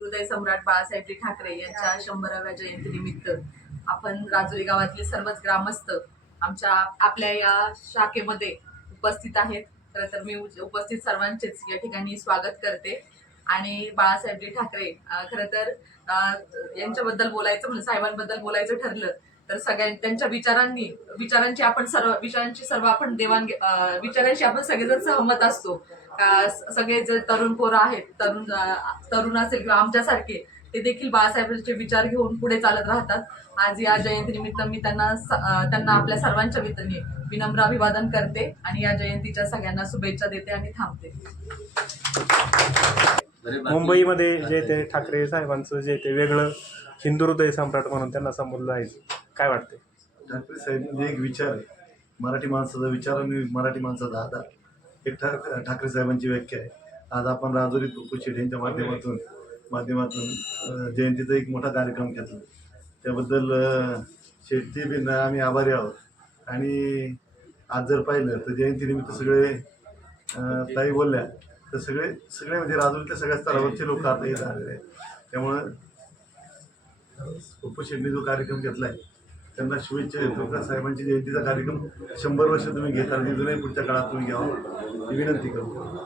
हृदय सम्राट बाळासाहेबजी ठाकरे यांच्या शंभराव्या जयंतीनिमित्त आपण राजुरी गावातले सर्वच ग्रामस्थ आमच्या आपल्या या शाखेमध्ये उपस्थित आहेत. खरं तर मी उपस्थित सर्वांचेच या ठिकाणी स्वागत करते. आणि बाळासाहेबजी ठाकरे खरं तर अं, यांच्याबद्दल बोलायचं म्हणजे साहेबांबद्दल बोलायचं ठरलं तर सगळ्यां त्यांच्या विचारांनी विचारांची आपण सर्व विचारांची सर्व आपण देवाण विचारांशी आपण सगळेजण सहमत असतो. सगळे जे तरुण पोरं आहेत तरुण तरुण असेल किंवा आमच्यासारखे ते देखील बाळासाहेबांचे विचार घेऊन पुढे चालत राहतात. आज या जयंतीनिमित्त मी त्यांना त्यांना आपल्या सर्वांच्या वतीने विनम्र अभिवादन करते आणि या जयंतीच्या सगळ्यांना शुभेच्छा देते आणि थांबते. मुंबईमध्ये जे ते ठाकरे साहेबांचं जे ते वेगळं हिंदू हृदय सम्राट म्हणून त्यांना संबोधलं आहे. काय वाटते ठाकरे साहेबांनी एक विचार आहे. मराठी माणसाचा विचार आणि मराठी माणसाचा आधार. एक ठा ठाकरे साहेबांची व्याख्या आहे. आज आपण राजुरी तुप्पू शेठ यांच्या माध्यमातून माध्यमातून जयंतीचा एक मोठा कार्यक्रम घेतला. त्याबद्दल शेट्टी बी आम्ही आभारी आहोत. आणि आज जर पाहिलं तर जयंतीनिमित्त सगळे ताई बोलल्या तर सगळे सगळे म्हणजे राजुरीच्या सगळ्या स्तरावरचे लोक आता येत आलेले आहेत. त्यामुळं पप्पू शेट्टी जो कार्यक्रम घेतला आहे त्यांना शुभेच्छा देतो का? साहेबांची जयंतीचा कार्यक्रम शंभर वर्ष तुम्ही घेता तिथूनही पुढच्या काळात तुम्ही घ्यावा. ही विनंती करतो